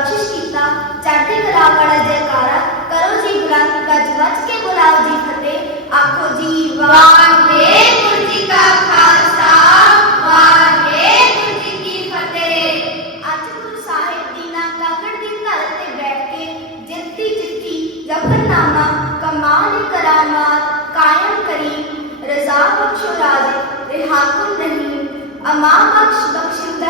ਬਖਸ਼ਿਸ਼ ਕੀਤਾ। ਚੜ੍ਹਦੀ ਕਲਾ ਵਾਲਾ ਜੈਕਾਰਾ। ਕਰੋ ਜੀ ਬੁਲੰਦ। ਗੱਜ ਵੱਜ ਕੇ ਬੁਲਾਓ ਜੀ ਫਤਿਹ। ਆਖੋ ਜੀ, ਵਾਹਿਗੁਰੂ ਜੀ ਕਾ ਖਾਲਸਾ, ਵਾਹਿਗੁਰੂ ਜੀ ਕੀ ਫਤਿਹ। ਅੱਜ ਗੁਰੂ ਸਾਹਿਬ ਦੀ ਨਾ ਕਾਕੜ ਦੀ ਧਰ ਤੇ ਬੈਠ ਕੇ ਜਿੱਤੀ ਜਿੱਤੀ ਜ਼ਫਰਨਾਮਾ, ਕਮਾਲ ਕਰਾਮਾਤ ਕਾਇਮ ਕਰੀ। ਰਜ਼ਾ ਬਖਸ਼ੋ ਰਾਜ, ਰਿਹਾ ਕੁਲ ਨਹੀਂ। ਅਮਾ ਬਖਸ਼ ਬਖਸ਼ਿੰਦਾ